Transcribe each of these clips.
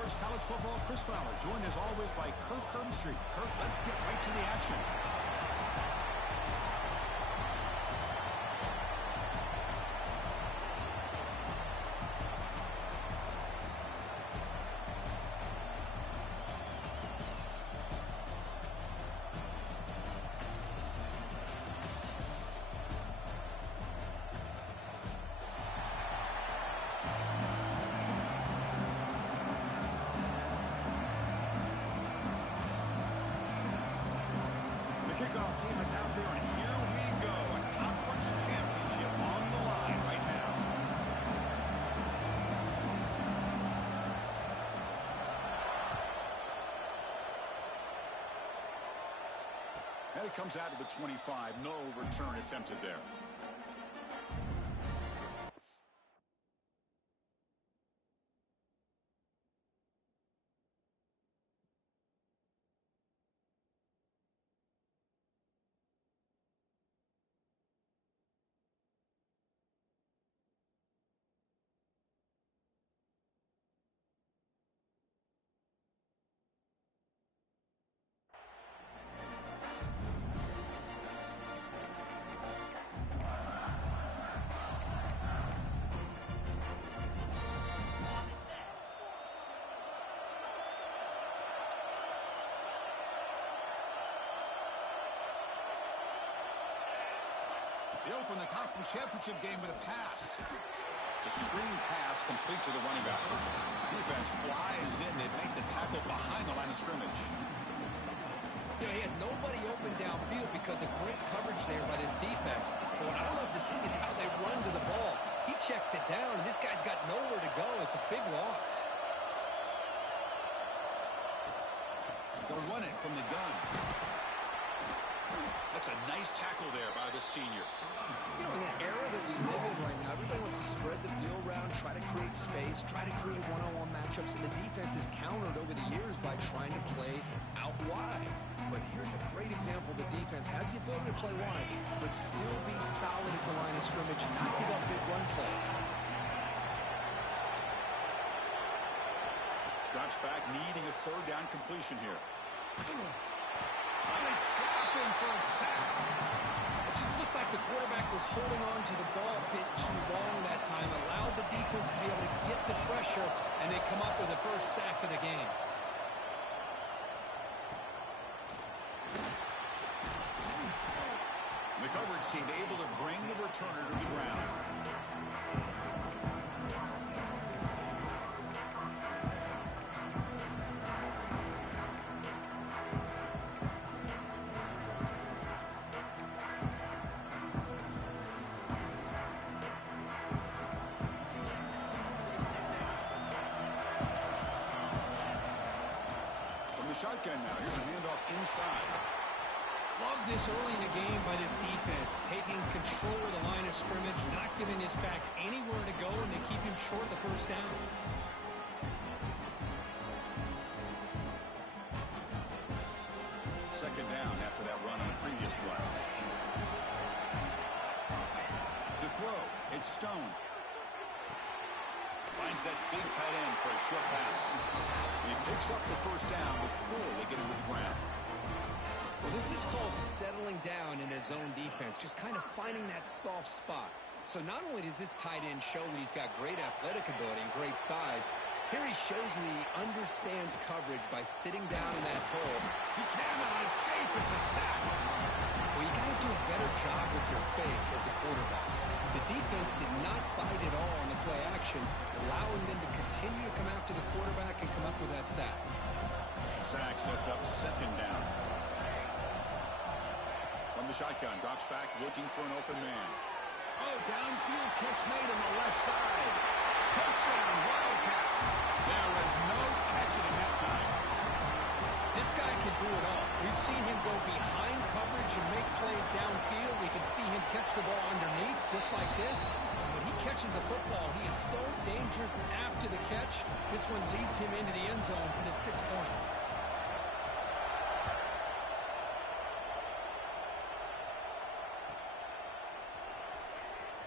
Sports College Football, Chris Fowler, joined as always by Kirk Herbstreit. Kirk, let's get right to the action. Kickoff team is out there, and here we go. A conference championship on the line right now. And it comes out of the 25. No return attempted there. They open the conference championship game with a pass. It's a screen pass complete to the running back. Defense flies in. They make the tackle behind the line of scrimmage. You know, he had nobody open downfield because of great coverage there by this defense. But what I love to see is how they run to the ball. He checks it down, and this guy's got nowhere to go. It's a big loss. They'll run it from the gun. That's a nice tackle there by the senior. You know, in that era that we live in right now, everybody wants to spread the field around, try to create space, try to create one-on-one matchups, and the defense is countered over the years by trying to play out wide. But here's a great example. The defense has the ability to play wide, but still be solid at the line of scrimmage and not give up big run plays. Drops back, needing a third down completion here. Finally trapping for a sack. It just looked like the quarterback was holding on to the ball a bit too long that time, allowed the defense to be able to get the pressure, and they come up with the first sack of the game. The coverage team able to bring the returner to the ground. Shotgun now. Here's a handoff inside. Love this early in the game by this defense, taking control of the line of scrimmage, not giving this back anywhere to go, and they keep him short of the first down. Second down after that run on the previous play. To throw, it's Stone. Finds that big tight end for a short pass. He picks up the first down before they get him to the ground. Well, this is called settling down in his zone defense, just kind of finding that soft spot. So not only does this tight end show that he's got great athletic ability and great size, here he shows that he understands coverage by sitting down in that hole. He cannot escape. It's a sack. Well, you got to do a better job with your fake as a quarterback. The defense did not bite at all on the play action, allowing them to continue to come after the quarterback and come up with that sack. Sack sets up second down. From the shotgun, drops back looking for an open man. Oh, downfield catch made on the left side. Touchdown, Wildcats. There was no catching him that time. This guy can do it all. We've seen him go behind coverage and make plays downfield. We can see him catch the ball underneath, just like this. And when he catches a football, he is so dangerous after the catch. This one leads him into the end zone for the 6 points.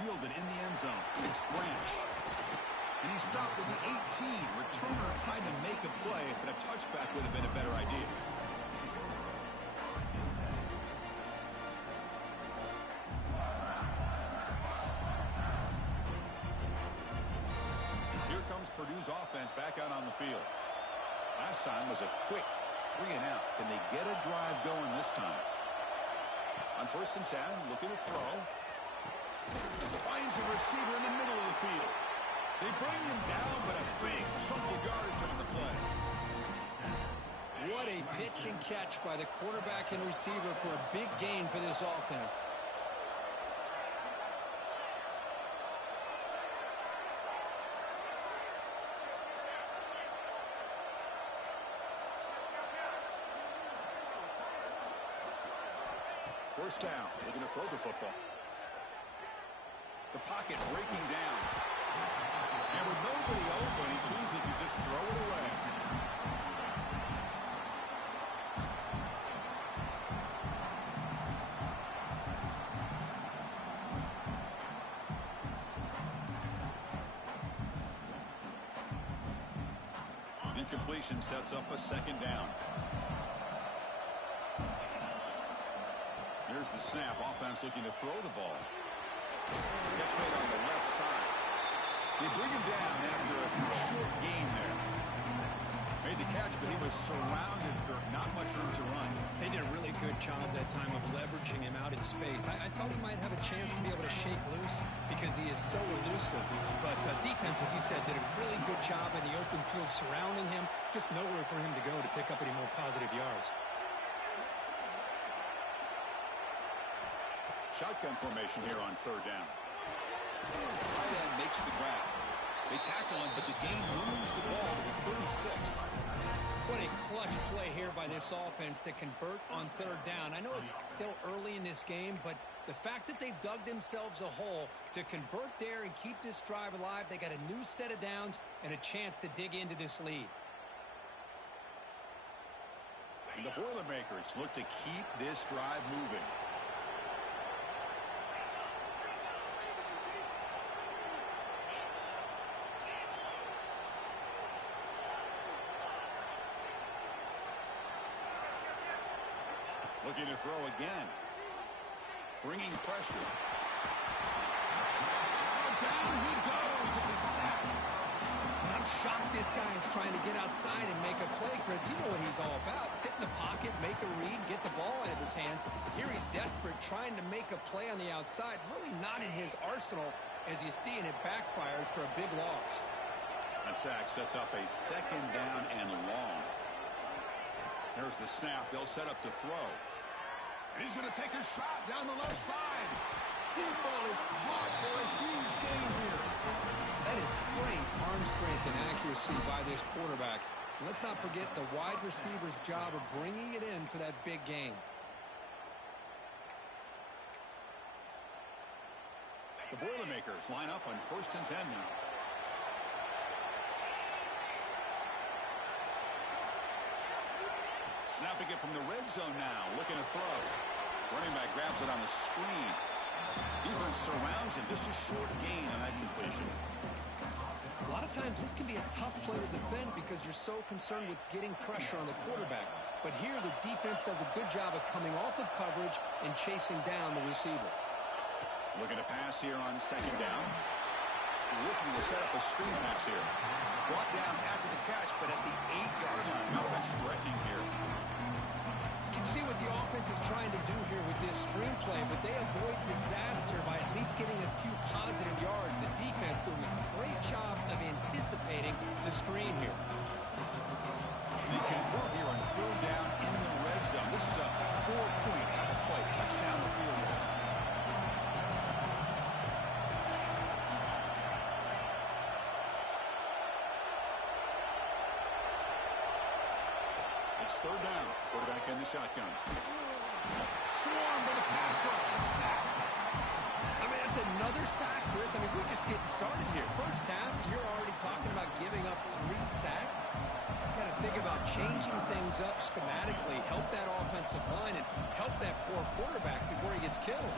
Fielded in the end zone. It's Branch. And he stopped with the 18. Returner tried to make a play, but a touchback would have been a better idea. Here comes Purdue's offense back out on the field. Last time was a quick 3-and-out. Can they get a drive going this time? On 1st and 10, looking to throw. Finds a receiver in the middle of the field. They bring him down, but a big chunk of yardage on the play. What a pitch and catch by the quarterback and receiver for a big gain for this offense. First down, looking to throw the football. The pocket breaking down. And with nobody open, he chooses to just throw it away. Incompletion sets up a 2nd down. Here's the snap. Offense looking to throw the ball. Catch made on the left side. They bring him down after a short gain there. Made the catch, but he was surrounded, Kirk. Not much room to run. They did a really good job that time of leveraging him out in space. I thought he might have a chance to be able to shake loose because he is so elusive. But defense, as you said, did a really good job in the open field surrounding him. Just nowhere for him to go to pick up any more positive yards. Shotgun formation here on 3rd down. Tight end makes the grab. They tackle him, but the gain moves the ball to the 36. What a clutch play here by this offense to convert on 3rd down. I know it's still early in this game, but the fact that they've dug themselves a hole to convert there and keep this drive alive, they got a new set of downs and a chance to dig into this lead. And the Boilermakers look to keep this drive moving. Looking to throw again. Bringing pressure. Oh, down he goes. It's a sack. I'm shocked this guy is trying to get outside and make a play, Chris. You know what he's all about. Sit in the pocket, make a read, get the ball out of his hands. Here he's desperate, trying to make a play on the outside. Really not in his arsenal, as you see, and it backfires for a big loss. That sack sets up a 2nd down and long. There's the snap. They'll set up to throw. And he's going to take a shot down the left side. Deep ball is caught for a huge gain here. That is great arm strength and accuracy by this quarterback. And let's not forget the wide receiver's job of bringing it in for that big gain. The Boilermakers line up on 1st and 10 now. Snapping it from the red zone now, looking to throw. Running back grabs it on the screen. Defense surrounds him, just a short gain on that completion. A lot of times this can be a tough play to defend because you're so concerned with getting pressure on the quarterback. But here the defense does a good job of coming off of coverage and chasing down the receiver. Looking to pass here on 2nd down. Looking to set up a screen pass here. Brought down after the catch, but at the 8-yard line. Offense threatening here. You can see what the offense is trying to do here with this screenplay, but they avoid disaster by at least getting a few positive yards. The defense doing a great job of anticipating the screen here. They convert here on 3rd down in the red zone. This is a 4-point type of play. Touchdown the field goal. It's 3rd down. Quarterback in the shotgun. Swarmed by the pass rush. A sack. I mean, that's another sack, Chris. I mean, we're just getting started here. First half, you're already talking about giving up 3 sacks. You got to think about changing things up schematically, help that offensive line, and help that poor quarterback before he gets killed.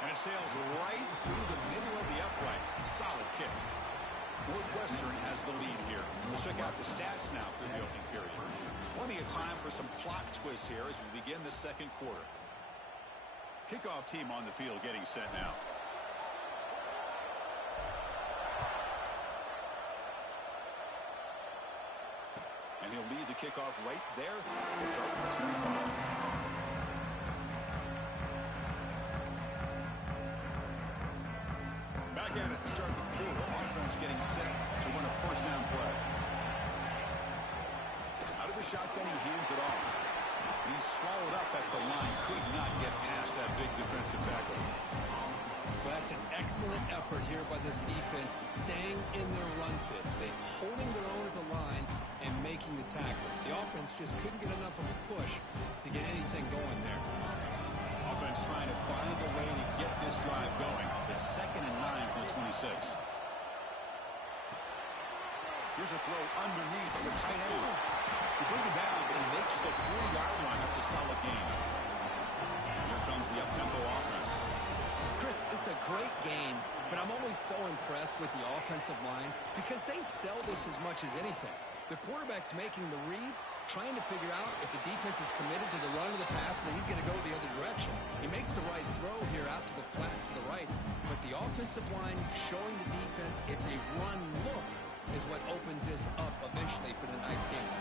And it sails right through the middle of the uprights. Solid kick. Northwestern has the lead here. We'll check out the stats now through the opening period. Plenty of time for some plot twists here as we begin the second quarter. Kickoff team on the field getting set now. And he'll lead the kickoff right there. We'll start with the 25. Back at it to start the quarter. Offense getting set to run a first down play. Out of the shotgun, he hands it off. He's swallowed up at the line. Could not get past that big defensive tackle. Well, that's an excellent effort here by this defense, staying in their run fits. They're holding their own at the line and making the tackle. The offense just couldn't get enough of a push to get anything going there. Offense trying to find a way to get this drive going. It's 2nd and 9 from the 26. Here's a throw underneath the tight end. He brings it down, but he makes the 40-yard line. That's a solid gain. And here comes the up-tempo offense. Chris, this is a great game, but I'm always so impressed with the offensive line because they sell this as much as anything. The quarterback's making the read, trying to figure out if the defense is committed to the run or the pass, and then he's going to go the other direction. He makes the right throw here out to the flat to the right, but the offensive line showing the defense it's a run look is what opens this up eventually for the nice game.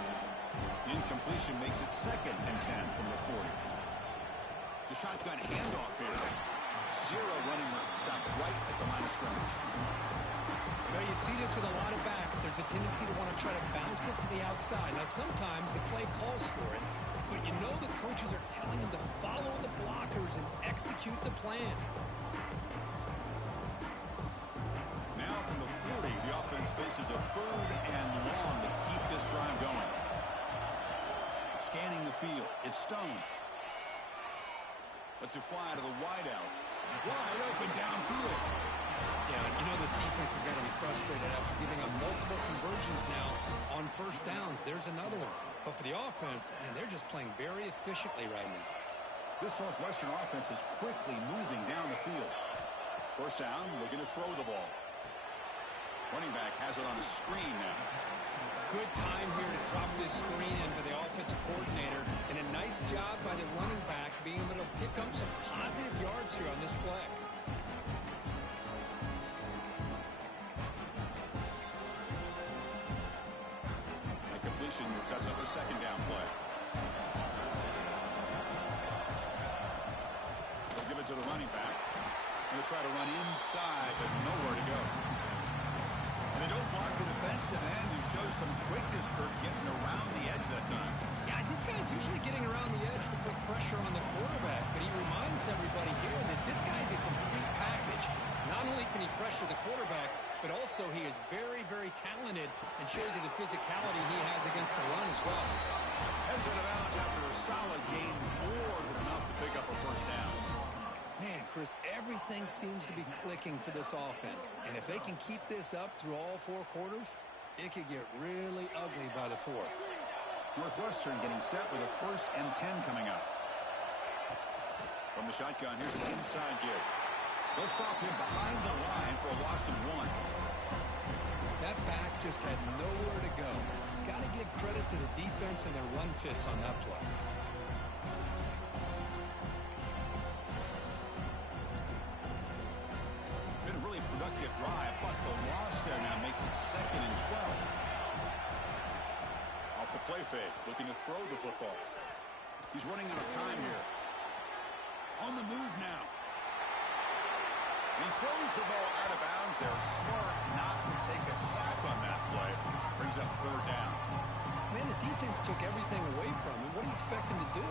Incompletion makes it 2nd and 10 from the 40. The shotgun handoff here. Zero running room. Stopped right at the line of scrimmage. Now you see this with a lot of backs. There's a tendency to want to try to bounce it to the outside. Now sometimes the play calls for it, but you know the coaches are telling them to follow the blockers and execute the plan. Now from the 40, the offense faces a 3rd and long to keep this drive going. Scanning the field. It's Stone. Lets it fly to the wideout. Wide open downfield. Yeah, you know this defense is going to be frustrated after giving up multiple conversions now on first downs. There's another one. But for the offense, man, they're just playing very efficiently right now. This Northwestern offense is quickly moving down the field. First down, looking to throw the ball. Running back has it on a screen now. Good time here to drop this screen in by the offensive coordinator, and a nice job by the running back being able to pick up some positive yards here on this play. A completion sets up a 2nd down play. They'll give it to the running back. They'll try to run inside, but nowhere to go. They don't block the defensive end, who shows some quickness, Kirk, getting around the edge that time. Yeah, this guy's usually getting around the edge to put pressure on the quarterback, but he reminds everybody here that this guy's a complete package. Not only can he pressure the quarterback, but also he is very, very talented and shows you the physicality he has against the run as well. Heads out of bounds after a solid gain, more than enough to pick up a first down. Man, Chris, everything seems to be clicking for this offense. And if they can keep this up through all 4 quarters, it could get really ugly by the 4th. Northwestern getting set with a 1st and 10 coming up. From the shotgun, here's an inside give. They'll stop him behind the line for a loss of 1. That back just had nowhere to go. Got to give credit to the defense and their run fits on that play. Productive drive, but the loss there now makes it 2nd and 12. Off the play fake, looking to throw the football. He's running out of time here. On the move now. He throws the ball out of bounds there. Smart not to take a sack on that play. Brings up 3rd down. Man, the defense took everything away from him. What do you expect him to do?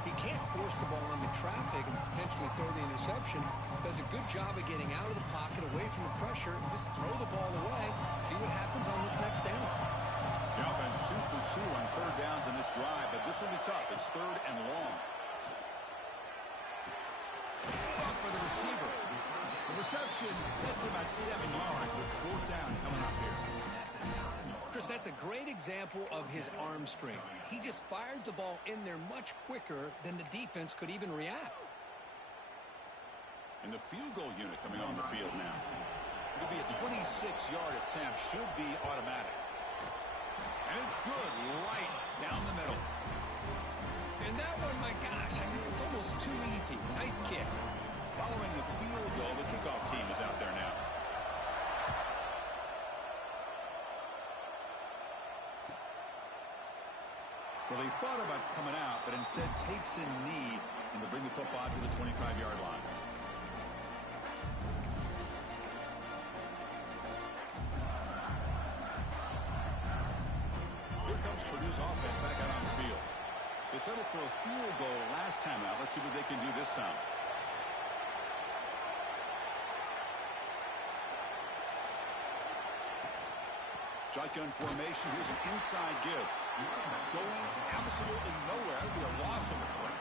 He can't force the ball into traffic and potentially throw the interception. Does a good job of getting out of the pocket, away from the pressure, and just throw the ball away. See what happens on this next down. The offense 2 for 2 on 3rd downs in this drive, but this will be tough. It's 3rd and long. Up for the receiver. The reception gets about 7 yards with 4th down coming up here. Chris, that's a great example of his arm strength. He just fired the ball in there much quicker than the defense could even react. And the field goal unit coming on the field now. It'll be a 26 36-yard attempt should be automatic. And it's good, right down the middle. And that one, my gosh, I mean, it's almost too easy. Nice kick. Following the field goal, the kickoff team is out there now. Well, he thought about coming out, but instead takes a knee and to bring the football to the 25-yard line. Here comes Purdue's offense back out on the field. They settled for a field goal last time out. Let's see what they can do this time. Shotgun formation. Here's an inside give. Going absolutely nowhere. That would be a loss of the play.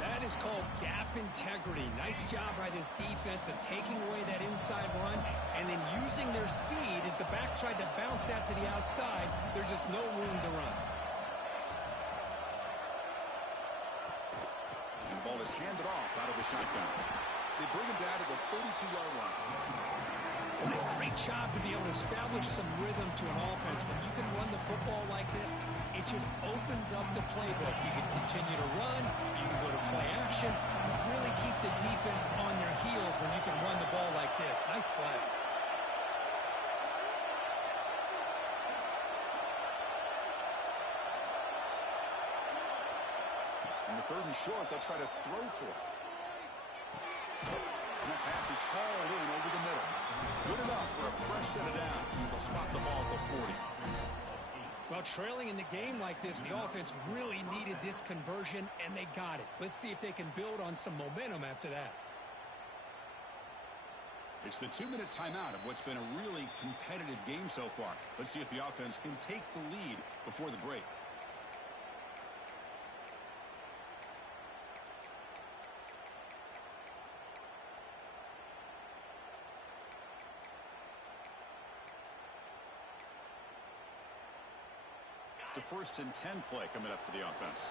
That is called gap integrity. Nice job by this defense of taking away that inside run and then using their speed as the back tried to bounce that to the outside. There's just no room to run. And the ball is handed off out of the shotgun. They bring him down to the 32-yard line. What a great job to be able to establish some rhythm to an offense. When you can run the football like this, it just opens up the playbook. You can continue to run. You can go to play action. You really keep the defense on their heels when you can run the ball like this. Nice play. In the 3rd and short, they'll try to throw for it. And that pass is hauled in over the middle. Good enough for a fresh set of downs. They'll spot the ball at the 40. Well, trailing in the game like this, the offense really needed this conversion, and they got it. Let's see if they can build on some momentum after that. It's the 2-minute timeout of what's been a really competitive game so far. Let's see if the offense can take the lead before the break. It's a 1st and 10 play coming up for the offense.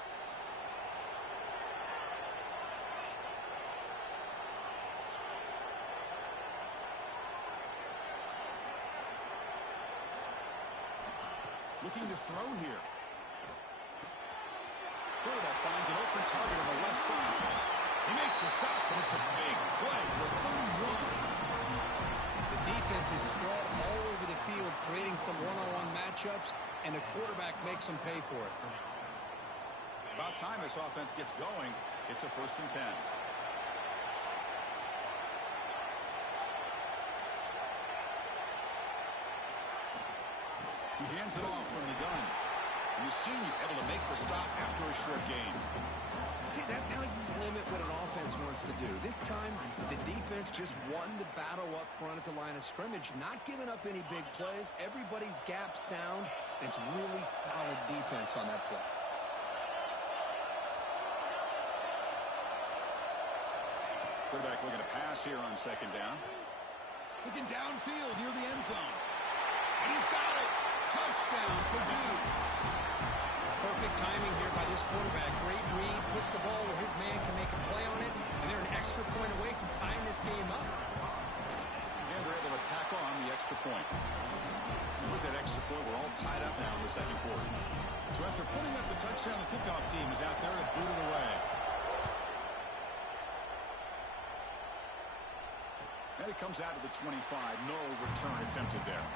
Looking to throw here. Quarterback finds an open target on the left side. He makes the stop, but it's a big play for 31. The defense is spread all over the field, creating some one-on-one matchups, and the quarterback makes them pay for it. About time this offense gets going. It's a 1st and 10. He hands it off from the gun. And the senior able to make the stop after a short gain. See, that's how you limit what an offense wants to do. This time, the defense just won the battle up front at the line of scrimmage, not giving up any big plays. Everybody's gap sound. It's really solid defense on that play. Quarterback looking to pass here on 2nd down. Looking downfield near the end zone. And he's got it. Touchdown, Purdue. Perfect timing here by this quarterback. Great read, puts the ball where his man can make a play on it, and they're an extra point away from tying this game up. And they're able to tackle on the extra point. And with that extra point, we're all tied up now in the 2nd quarter. So after putting up the touchdown, the kickoff team is out there to boot it away. And it comes out to the 25. No return attempted there.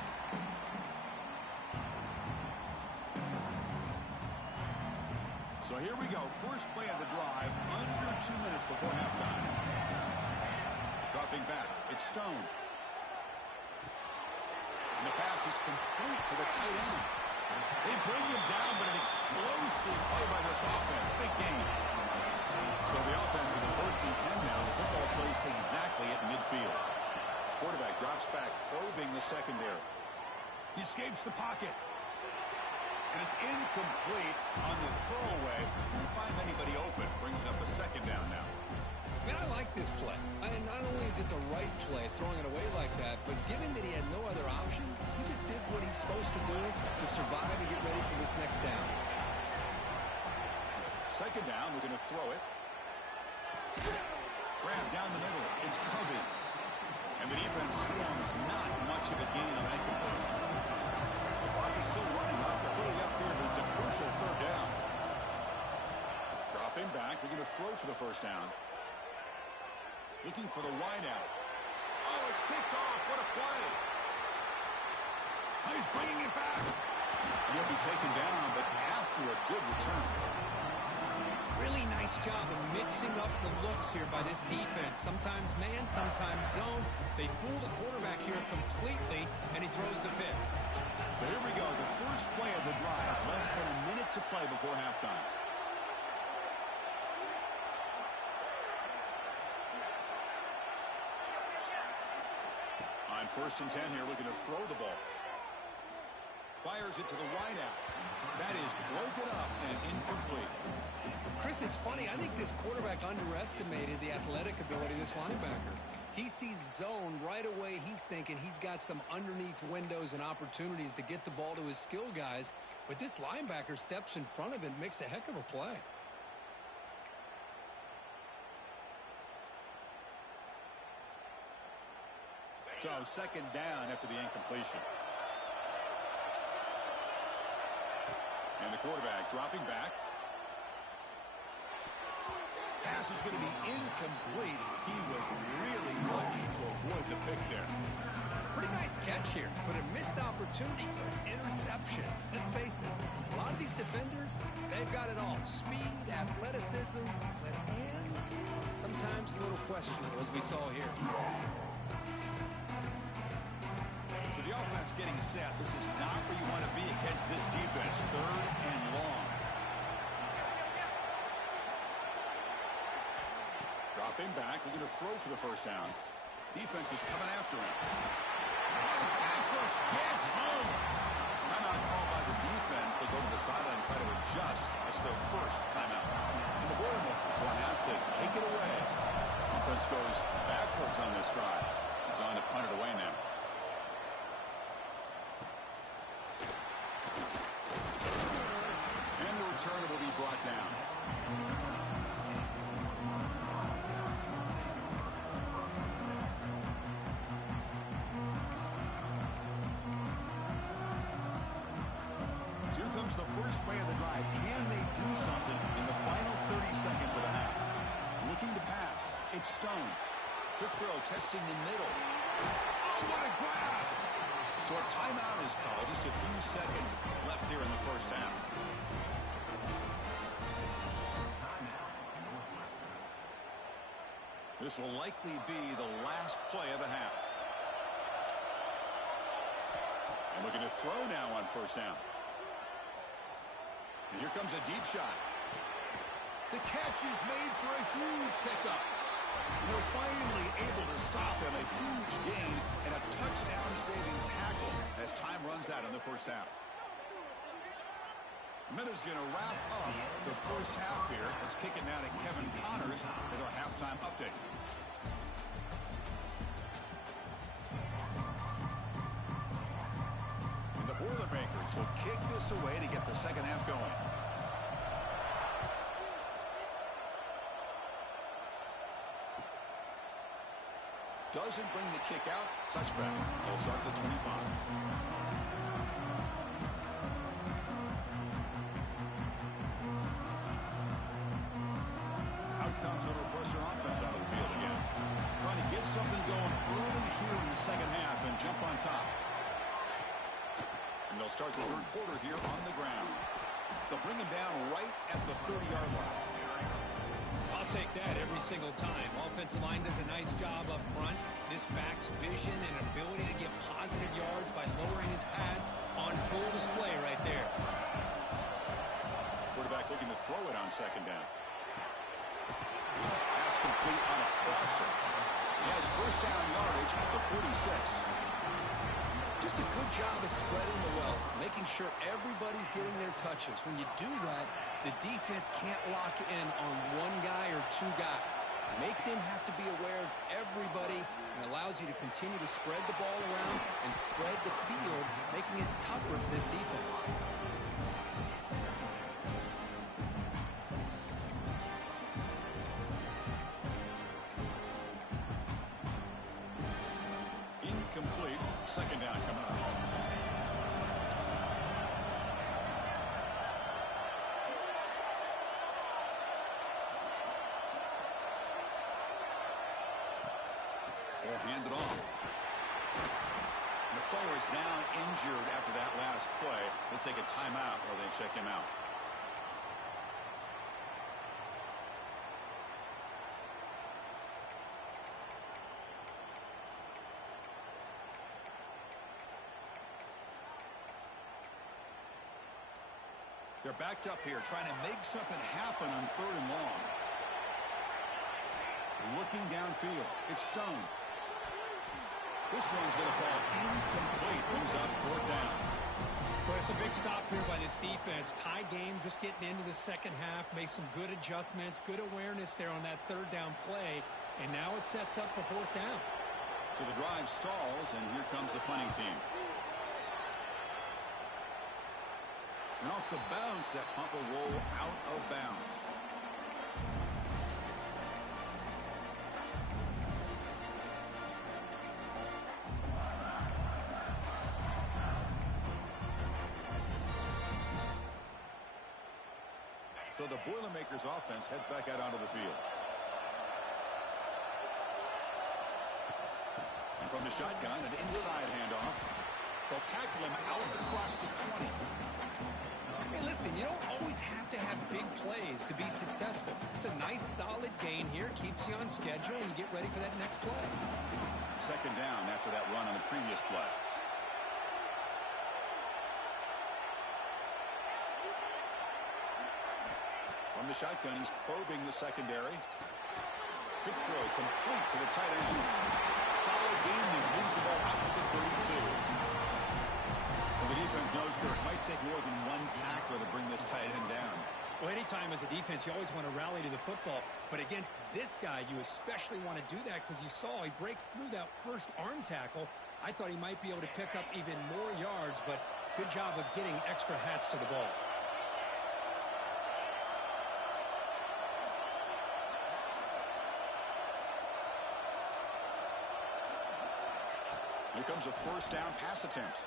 So here we go. First play of the drive, under 2 minutes before halftime. Dropping back, it's Stone. And the pass is complete to the tight end. They bring him down, but an explosive play by this offense. Big game. So the offense with the 1st and 10 now. The football placed exactly at midfield. Quarterback drops back, probing the secondary. He escapes the pocket. And it's incomplete on the throwaway. Couldn't find anybody open. Brings up a 2nd down now. Man, I like this play. And not only is it the right play, throwing it away like that, but given that he had no other option, he just did what he's supposed to do to survive and get ready for this next down. 2nd down, we're going to throw it. Grab down the middle. It's Covey. And the defense swarms not much of a gain on that completion. The clock is still running up. They're really up here, but it's a crucial third down. Dropping back. They're going to throw for the first down. Looking for the wideout. Oh, it's picked off. What a play. Oh, he's bringing it back. He'll be taken down, but after a good return. Really nice job of mixing up the looks here by this defense. Sometimes man, sometimes zone. They fool the quarterback here completely, and he throws the pick. So here we go, the first play of the drive. Less than a minute to play before halftime. On 1st and 10 here, looking to throw the ball. Fires it to the wideout. That is broken up and incomplete. Chris, it's funny. I think this quarterback underestimated the athletic ability of this linebacker. He sees zone right away. He's thinking he's got some underneath windows and opportunities to get the ball to his skill guys. But this linebacker steps in front of it and makes a heck of a play. So 2nd down after the incompletion. And the quarterback dropping back. Pass is going to be incomplete. He was really lucky to avoid the pick there. Pretty nice catch here, but a missed opportunity for an interception. Let's face it, a lot of these defenders, they've got it all. Speed, athleticism, but hands, sometimes a little questionable, as we saw here. So the offense getting set. This is not where you want to be against this defense. 3rd and long. Dropping back, looking to throw for the first down. Defense is coming after him. Pass rush gets home. Timeout called by the defense. They'll go to the sideline and try to adjust. That's their first timeout. And the Boilermakers will have to kick it away. Offense goes backwards on this drive. He's on to punt it away now. And the return will be brought down. Here comes the first play of the drive. Can they do something in the final 30 seconds of the half? Looking to pass. It's Stone. Quick throw, testing the middle. Oh, what a grab! So a timeout is called. Just a few seconds left here in the first half. This will likely be the last play of the half. And looking to throw now on first down. And here comes a deep shot. The catch is made for a huge pickup. They're finally able to stop him. A huge gain and a touchdown-saving tackle as time runs out in the first half. And that is going to wrap up the first half here. Let's kick it now to Kevin Connors with our halftime update. And the Boilermakers will kick this away to get the second half going. Doesn't bring the kick out. Touchback. They'll start at the 25. Out comes the Northwestern offense out of the field again. Trying to get something going early here in the second half and jump on top. And they'll start the third quarter here on the ground. They'll bring him down right at the 30-yard line. I'll take that every single time. Offensive line does a nice job up front. This back's vision and ability to get positive yards by lowering his pads on full display right there. Quarterback looking to throw it on second down. Pass complete on a crosser. He has first down yardage at the 46. Just a good job of spreading the wealth, making sure everybody's getting their touches. When you do that, the defense can't lock in on one guy or two guys. Make them have to be aware of everybody, and allows you to continue to spread the ball around and spread the field, making it tougher for this defense. Second down coming up. Ball handed off. And the player is down injured after that last play. We'll take a timeout or they check him out. They're backed up here trying to make something happen on 3rd and long. Looking downfield. It's Stone. This one's going to fall incomplete. Brings up 4th down. Well, it's a big stop here by this defense. Tie game, just getting into the second half. Made some good adjustments, good awareness there on that 3rd down play. And now it sets up a 4th down. So the drive stalls, and here comes the punting team. And off the bounce, that punt will roll out of bounds. So the Boilermakers offense heads back out onto the field. And from the shotgun, an inside handoff. They'll tackle him out across the 20. Hey, listen, you don't always have to have big plays to be successful. It's a nice, solid gain here. Keeps you on schedule, and you get ready for that next play. Second down after that run on the previous play. From the shotgun, he's probing the secondary. Good throw, complete to the tight end. Solid gain there, moves the ball out to the 32. Well, the defense knows it might take more than one tackler to bring this tight end down. Well, anytime as a defense, you always want to rally to the football. But against this guy, you especially want to do that because you saw he breaks through that first arm tackle. I thought he might be able to pick up even more yards, but good job of getting extra hats to the ball. Here comes a 1st down pass attempt.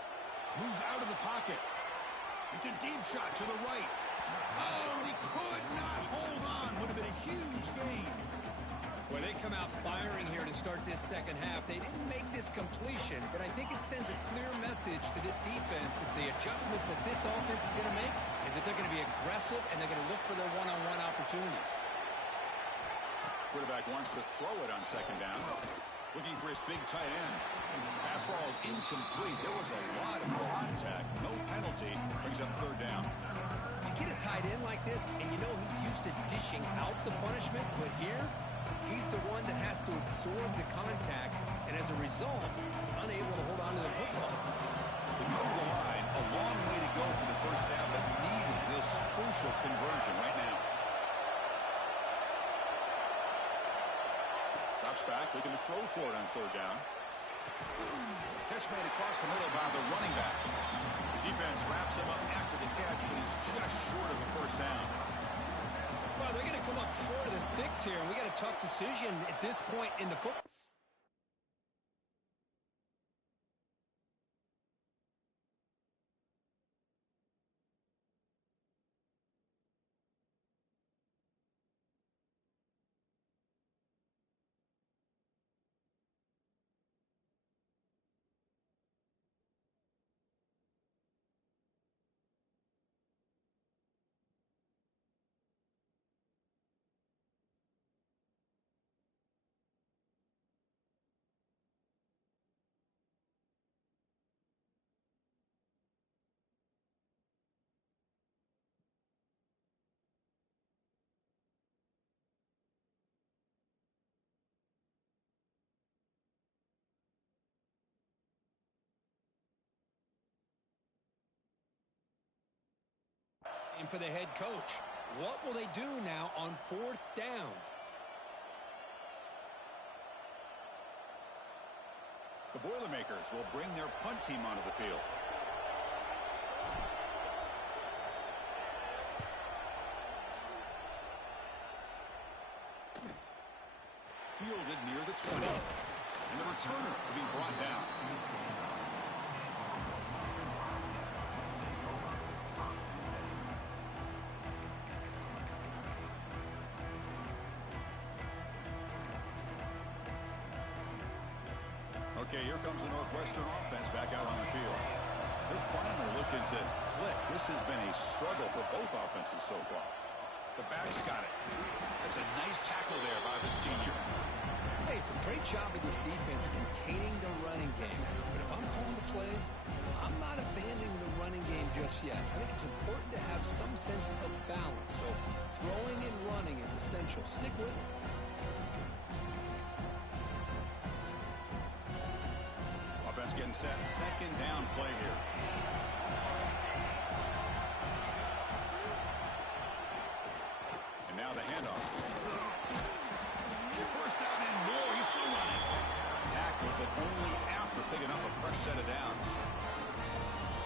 Moves out of the pocket. It's a deep shot to the right. Oh, he could not hold on. Would have been a huge gain. Well, they come out firing here to start this second half. They didn't make this completion, but I think it sends a clear message to this defense that the adjustments that this offense is going to make is that they're going to be aggressive and they're going to look for their one-on-one opportunities. Quarterback wants to throw it on second down. Looking for his big tight end. Pass ball is incomplete. There was a lot of contact. No penalty. Brings up 3rd down. You get a tight end like this, and you know he's used to dishing out the punishment, but here, he's the one that has to absorb the contact, and as a result, he's unable to hold on to the football. They come to the line. A long way to go for the first half, but needed this crucial conversion right now. Drops back, looking to throw for it on 3rd down. Catch made across the middle by the running back. The defense wraps him up after the catch, but he's just short of a 1st down. Well, they're going to come up short of the sticks here, and we got a tough decision at this point in the football. And for the head coach, what will they do now on 4th down? The Boilermakers will bring their punt team onto the field. Fielded near the 20. And the returner will be brought down. Okay, here comes the Northwestern offense back out on the field. They're finally looking to click. This has been a struggle for both offenses so far. The back's got it. That's a nice tackle there by the senior. Hey, it's a great job of this defense containing the running game. But if I'm calling the plays, I'm not abandoning the running game just yet. I think it's important to have some sense of balance. So throwing and running is essential. Stick with it. Offense getting set. Second down play here. And now the handoff. First down and more. He's still running. Tackle, but only after picking up a fresh set of downs.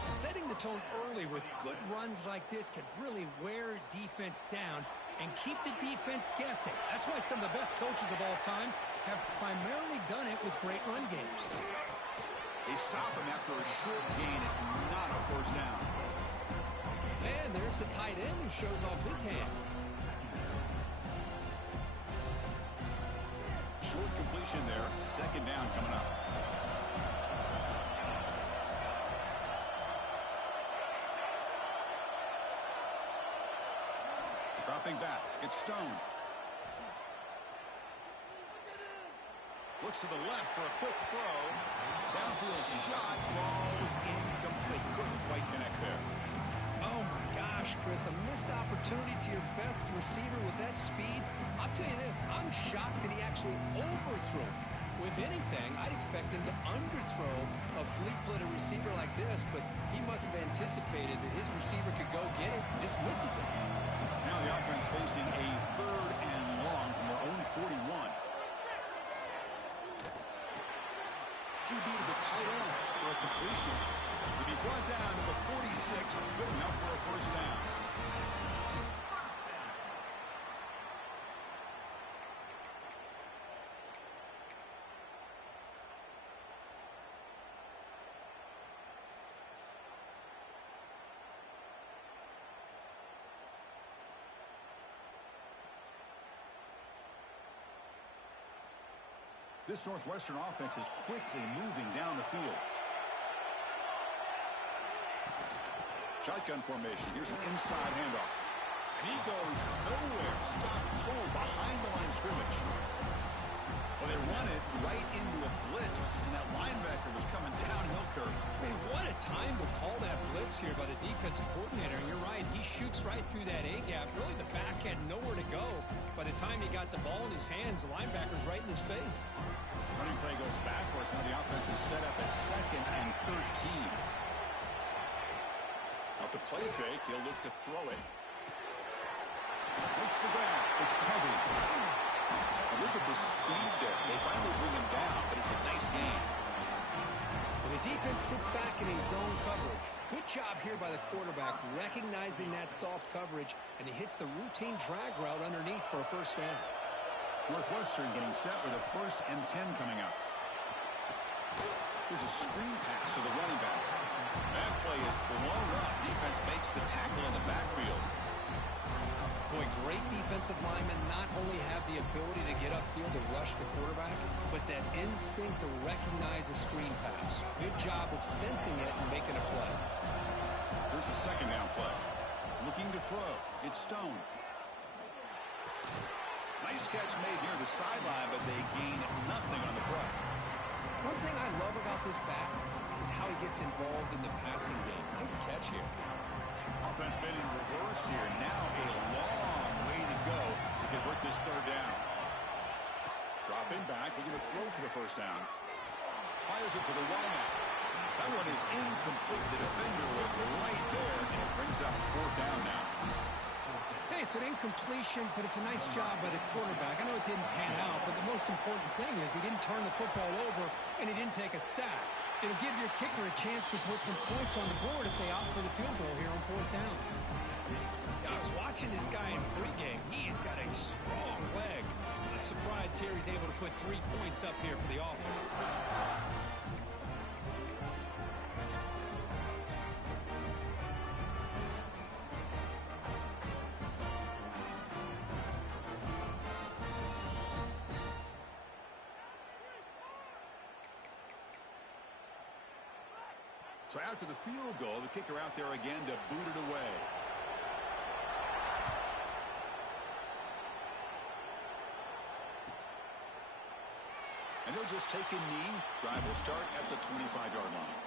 Setting the tone early with good runs like this can really wear defense down and keep the defense guessing. That's why some of the best coaches of all time have primarily done it with great run games. They stop him after a short gain. It's not a first down. And there's the tight end who shows off his hands. Short completion there. Second down coming up. Dropping back. It's Stone. Looks to the left for a quick throw. Downfield shot. Falls incomplete. Couldn't quite connect there. Oh, my gosh, Chris. A missed opportunity to your best receiver with that speed. I'll tell you this. I'm shocked that he actually overthrew. If anything, I'd expect him to underthrow a fleet-footed receiver like this, but he must have anticipated that his receiver could go get it and just misses it. Now the offense facing a third and long from their own 41. QB to the tight end for a completion. To be brought down to the 46, good enough for a first down. This Northwestern offense is quickly moving down the field. Shotgun formation. Here's an inside handoff. And he goes nowhere. Stop cold behind the line of scrimmage. Well, they run it right into a blitz, and that linebacker was coming downhill curve. Man, what a time to call that blitz here by the defensive coordinator. And you're right, he shoots right through that A-gap. Really, the back had nowhere to go. By the time he got the ball in his hands, the linebacker's right in his face. Running play goes backwards. Now the offense is set up at 2nd and 13. Off the play fake, he'll look to throw it. Looks the ground. It's covered. Look at the speed there. They finally bring him down, but it's a nice game. Well, the defense sits back in a zone coverage. Good job here by the quarterback recognizing that soft coverage, and he hits the routine drag route underneath for a first down. Northwestern getting set with a 1st and 10 coming up. Here's a screen pass to the running back. That play is blown up. Defense makes the tackle in the backfield. Boy, great defensive linemen not only have the ability to get upfield to rush the quarterback, but that instinct to recognize a screen pass. Good job of sensing it and making a play. Here's the second down play. Looking to throw. It's Stone. Nice catch made near the sideline, but they gain nothing on the play. One thing I love about this back is how he gets involved in the passing game. Nice catch here. Offense been in reverse here. Now a long way to go to convert this third down. Dropping back, looking to throw for the first down. Fires it to the wideout. That one is incomplete. The defender was right there, and it brings up 4th down now. Hey, it's an incompletion, but it's a nice job by the quarterback. I know it didn't pan out, but the most important thing is he didn't turn the football over, and he didn't take a sack. It'll give your kicker a chance to put some points on the board if they opt for the field goal here on 4th down. I was watching this guy in pregame. He's got a strong leg. I'm surprised here he's able to put 3 points up here for the offense. So after the field goal, the kicker out there again to boot it away. And he'll just take a knee. Drive will start at the 25-yard line.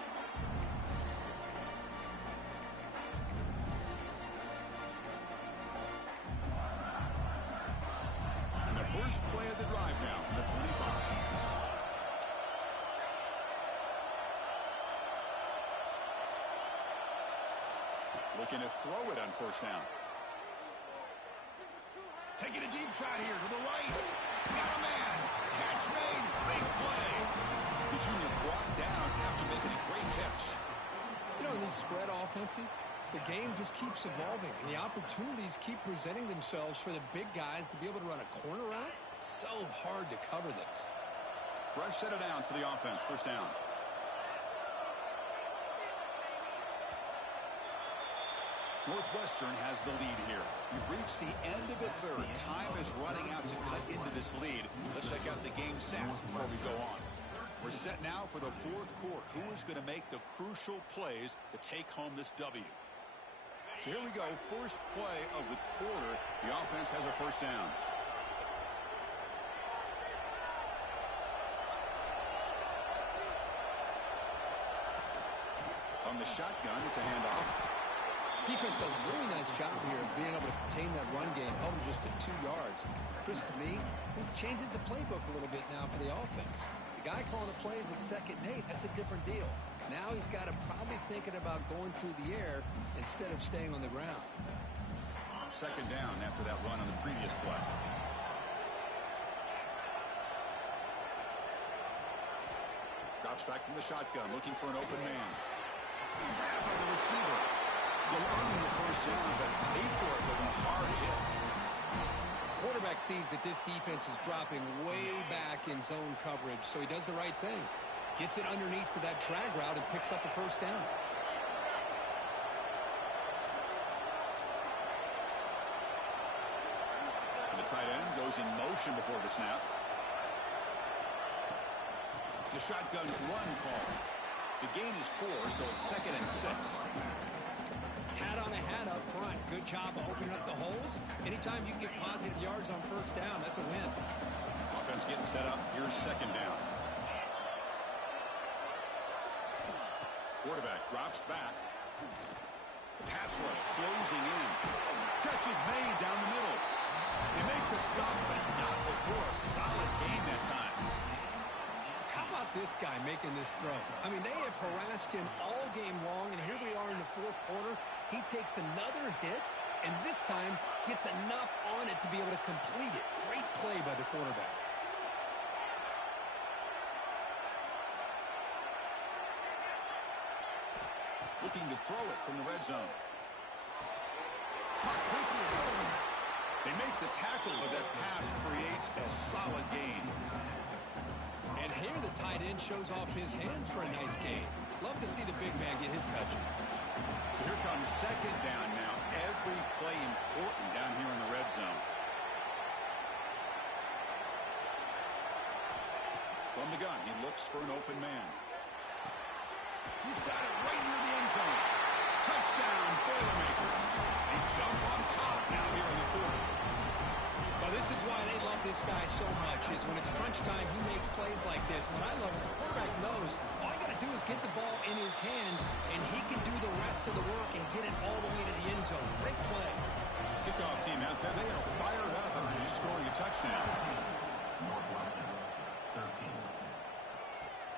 And the first play of the drive now, the 25. Looking to throw it on first down. Taking a deep shot here to the right. Got a man. Catch made. Big play. The junior brought down after making a great catch. You know, in these spread offenses, the game just keeps evolving, and the opportunities keep presenting themselves for the big guys to be able to run a corner out. So hard to cover this. Fresh set of downs for the offense. First down. Northwestern has the lead here. We've reached the end of the third. Time is running out to cut into this lead. Let's check out the game stats before we go on. We're set now for the fourth quarter. Who is going to make the crucial plays to take home this W? So here we go. First play of the quarter. The offense has a first down. On the shotgun, it's a handoff. Defense does a really nice job here of being able to contain that run game, held him just to 2 yards. Chris, to me, this changes the playbook a little bit now for the offense. The guy calling the plays at 2nd and 8, that's a different deal. Now he's got to probably thinking about going through the air instead of staying on the ground. Second down after that run on the previous play. Drops back from the shotgun, looking for an open man. Grabbed by the receiver. Will earn the first down, but paid for it with a hard hit. Quarterback sees that this defense is dropping way back in zone coverage, so he does the right thing. Gets it underneath to that drag route and picks up a first down. And the tight end goes in motion before the snap. It's a shotgun run call. The gain is 4, so it's 2nd and 6. Hat on a hat up front. Good job of opening up the holes. Anytime you get positive yards on first down, that's a win. Offense getting set up. Here's second down. Quarterback drops back. The pass rush closing in. Catch is made down the middle. They make the stop, but not before a solid gain that time. How about this guy making this throw? I mean, they have harassed him all game long, and here we are in the fourth quarter. He takes another hit, and this time gets enough on it to be able to complete it. Great play by the quarterback. Looking to throw it from the red zone. Puck quickly going. They make the tackle, but that pass creates a solid gain. And here the tight end shows off his hands for a nice gain. Love to see the big man get his touches. So here comes second down now. Every play important down here in the red zone. From the gun, he looks for an open man. He's got it right near the end zone. Touchdown, Boilermakers. They jump on top now here in the fourth. Well, this is why they love this guy so much, is when it's crunch time, he makes plays like this. What I love is the quarterback knows all I got to do is get the ball in his hands, and he can do the rest of the work and get it all the way to the end zone. Great play. Kickoff team out there, they are fired up after just scoring a touchdown.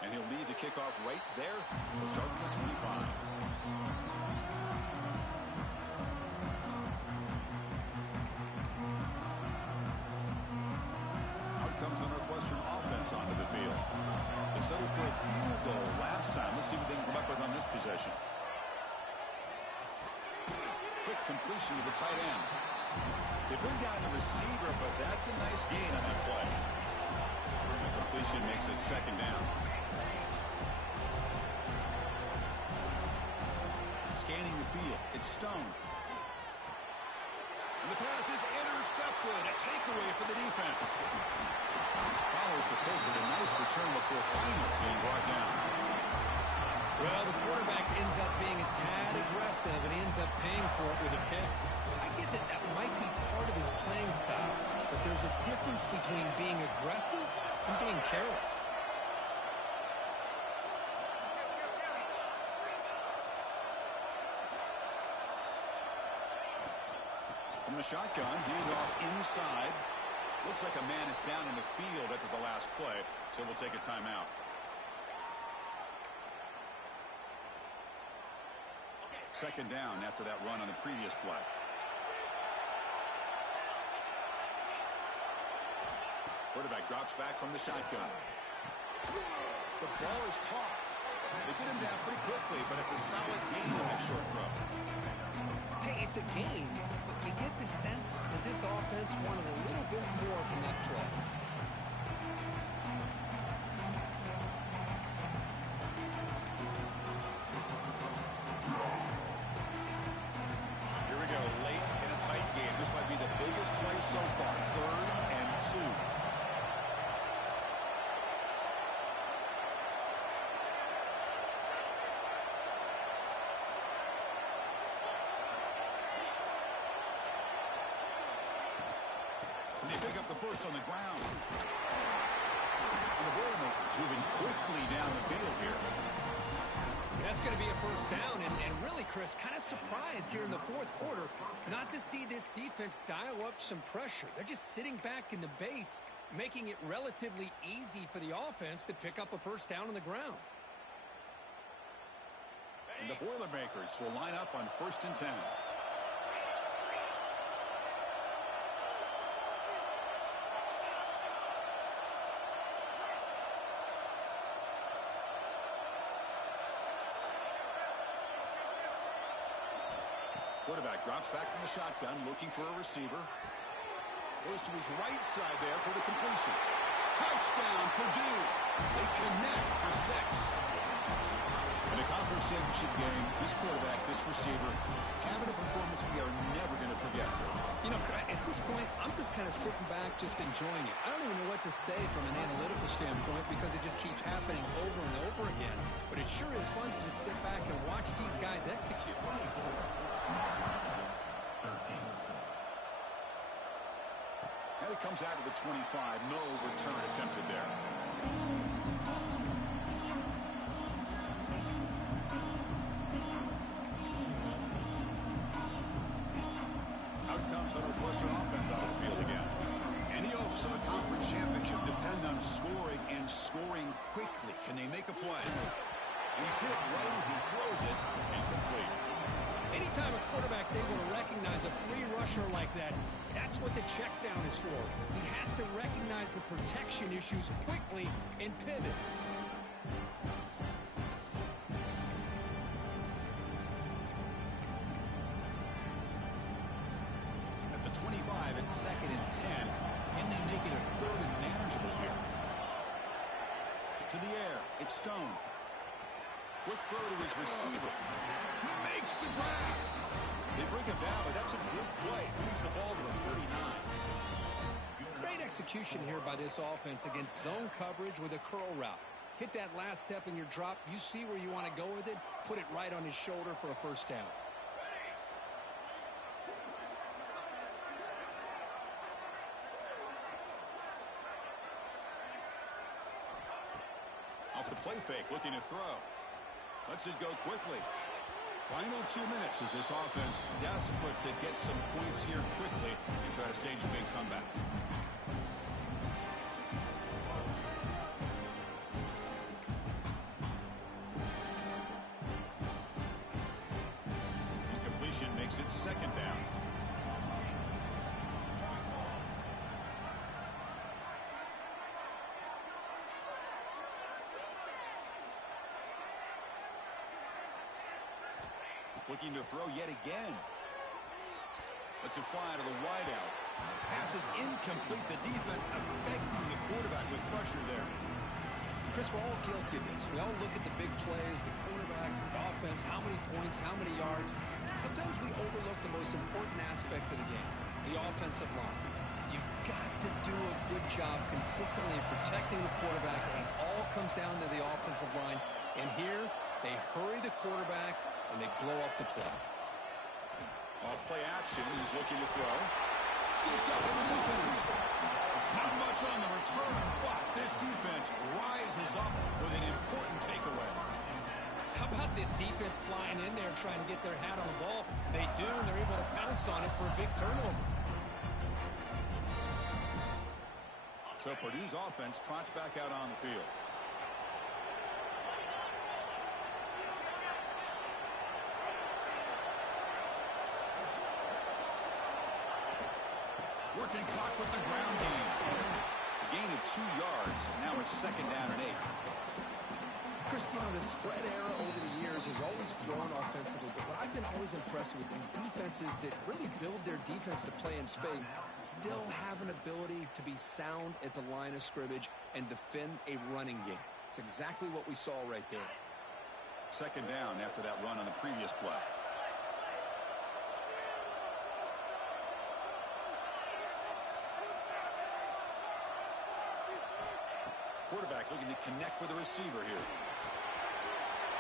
And he'll lead the kickoff right there. We'll start from the 25. Comes the Northwestern offense onto the field. They settled for a field goal last time. Let's see what they can come up with on this possession. Quick completion to the tight end. They bring down the receiver, but that's a nice gain on that play. The completion makes it second down. Scanning the field. It's Stone. And the pass is intercepted. A takeaway for the defense. Follows the pick with a nice return before finally being brought down. Well, the quarterback in aggressive, and he ends up paying for it with a pick. I get that that might be part of his playing style, but there's a difference between being aggressive and being careless. From the shotgun, hand off inside. Looks like a man is down in the field after the last play, so we'll take a timeout. Second down after that run on the previous play. Quarterback drops back from the shotgun. The ball is caught. They get him down pretty quickly, but it's a solid gain on that short throw. Hey, it's a game, but you get the sense that this offense wanted a little bit more from that play. Here we go, late in a tight game. This might be the biggest play so far. 3rd and 2. They pick up the first on the ground. And the Boilermakers moving quickly down the field here. That's going to be a first down, and really, Chris, kind of surprised here in the 4th quarter not to see this defense dial up some pressure. They're just sitting back in the base, making it relatively easy for the offense to pick up a first down on the ground. And the Boilermakers will line up on 1st and 10. Quarterback drops back from the shotgun, looking for a receiver. Goes to his right side there for the completion. Touchdown, Purdue. They connect for 6. In a conference championship game, this quarterback, this receiver, having a performance we are never going to forget. You know, at this point, I'm just kind of sitting back, just enjoying it. I don't even know what to say from an analytical standpoint because it just keeps happening over and over again. But it sure is fun to just sit back and watch these guys execute. And it comes out of the 25. No return attempted there. Out comes the Northwestern offense out of the field again. Any hopes of a conference championship depend on scoring and scoring quickly. Can they make a play? And he's hit right as he throws it, incomplete. Anytime a quarterback's able to recognize a free rusher like that, that's what the check down is for. He has to recognize the protection issues quickly and pivot. At the 25, it's 2nd and 10. Can they make it a 3rd and manageable here? To the air, it's Stone. Quick throw to his receiver. He makes the grab. They bring him down, but that's a good play. Moves the ball to the 39. Great execution here by this offense against zone coverage with a curl route. Hit that last step in your drop. You see where you want to go with it. Put it right on his shoulder for a first down. Off the play fake, looking to throw. Lets it go quickly. Final 2 minutes as this offense desperate to get some points here quickly and try to stage a big comeback. Incompletion makes it 2nd down. Looking to throw yet again. Lets it fly to the wideout. Pass is incomplete. The defense affecting the quarterback with pressure there. Chris, we're all guilty of this. We all look at the big plays, the quarterbacks, the offense, how many points, how many yards. Sometimes we overlook the most important aspect of the game, the offensive line. You've got to do a good job consistently protecting the quarterback, and it all comes down to the offensive line. And here, they hurry the quarterback, and they blow up the play. Off play action, he's looking to throw. Scooped up in the defense. Not much on the return, but this defense rises up with an important takeaway. How about this defense flying in there trying to get their hat on the ball? They do, and they're able to pounce on it for a big turnover. So Purdue's offense trots back out on the field. Working clock with the ground game. A gain of 2 yards. Now it's 2nd down and 8. Cristiano, the spread era over the years has always grown offensively, but what I've been always impressed with in defenses that really build their defense to play in space still have an ability to be sound at the line of scrimmage and defend a running game. It's exactly what we saw right there. 2nd down after that run on the previous play. Quarterback looking to connect with the receiver here.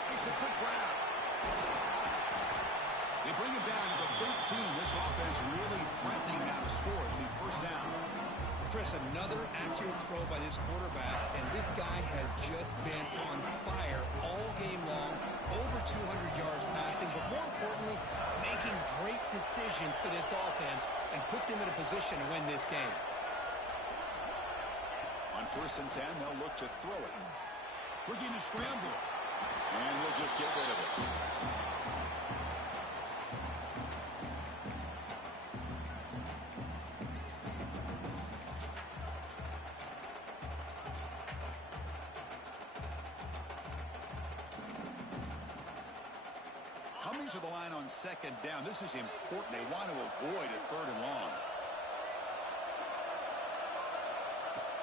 Makes a quick grab. They bring it down to the 13. This offense really threatening now to score. It'll be 1st down. Chris, another accurate throw by this quarterback, and this guy has just been on fire all game long, over 200 yards passing, but more importantly, making great decisions for this offense and put them in a position to win this game. On 1st and 10, they'll look to throw it. Looking to scramble. And he'll just get rid of it. Coming to the line on 2nd down. This is important. They want to avoid a 3rd and long.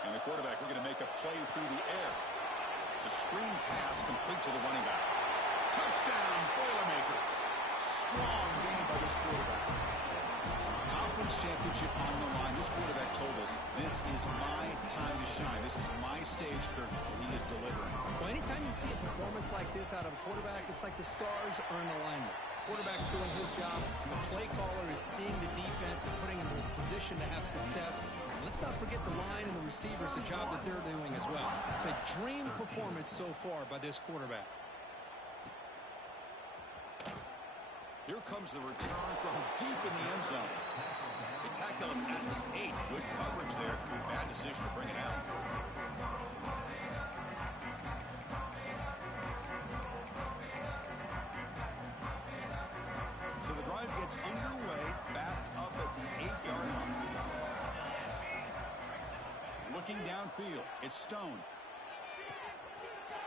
And the quarterback looking to make a play through the air. It's a screen pass complete to the running back. Touchdown, Boilermakers. Strong game by this quarterback. Conference championship on the line. This quarterback told us, this is my time to shine. This is my stage, Kirk, and he is delivering. Well, anytime you see a performance like this out of a quarterback, it's like the stars are in alignment. Quarterback's doing his job. The play caller is seeing the defense and putting him in a position to have success. Let's not forget the line and the receivers, the job that they're doing as well. It's a dream performance so far by this quarterback. Here comes the return from deep in the end zone. They tackle him at the 8. Good coverage there. Bad decision to bring it out. So the drive gets underway, backed up at the 8-yard line. Looking downfield, it's Stone.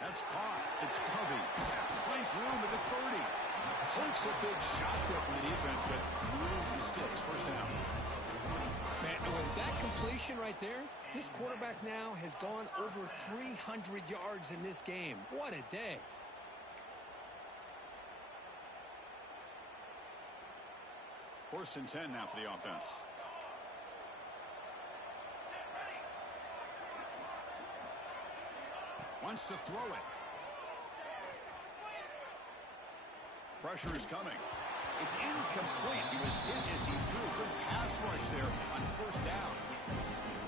That's caught. It's Covey. Finds room at the 30. Takes a big shot there from the defense, but moves the sticks. 1st down. Man, with that completion right there, this quarterback now has gone over 300 yards in this game. What a day. First and 10 now for the offense. Wants to throw it. Pressure is coming. It's incomplete. He was hit as he threw. Good pass rush there on 1st down.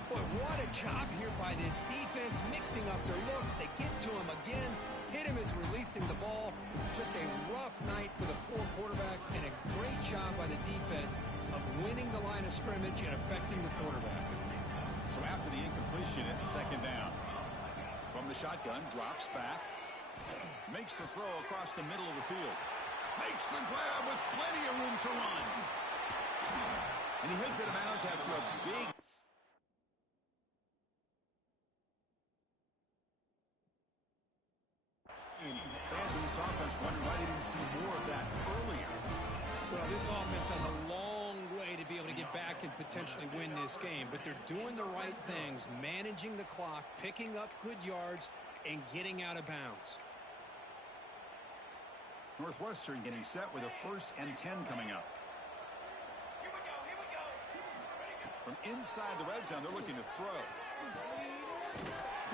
Boy, what a job here by this defense, mixing up their looks. They get to him again. Hit him as releasing the ball. Just a rough night for the poor quarterback, and a great job by the defense of winning the line of scrimmage and affecting the quarterback. So after the incompletion, it's 2nd down. From the shotgun, drops back. Makes the throw across the middle of the field. Makes the grab with plenty of room to run. And he hits it out of bounds after a big... And fans of this offense wondering why they didn't see more of that earlier. Well, this offense has a long way to be able to get back and potentially win this game, but they're doing the right things, managing the clock, picking up good yards, and getting out of bounds. Northwestern getting set with a 1st and 10 coming up. From inside the red zone, they're looking to throw.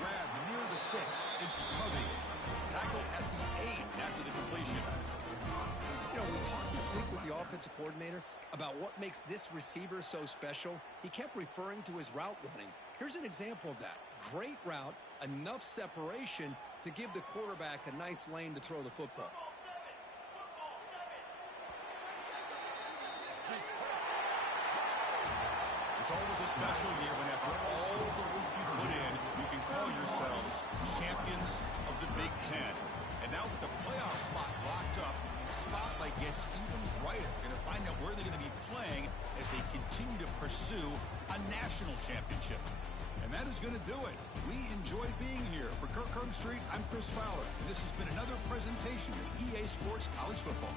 Grab near the sticks. It's Covey. Tackled at the 8 after the completion. offensive coordinator, about what makes this receiver so special, he kept referring to his route running. Here's an example of that. Great route, enough separation to give the quarterback a nice lane to throw the football. It's always a special year when after all the work you put in, you can call yourselves champions of the Big Ten. And now with the playoff spot locked up, the spotlight gets even brighter. We're going to find out where they're going to be playing as they continue to pursue a national championship. And that is going to do it. We enjoyed being here. For Kirk Herbstreit, I'm Chris Fowler. And this has been another presentation of EA Sports College Football.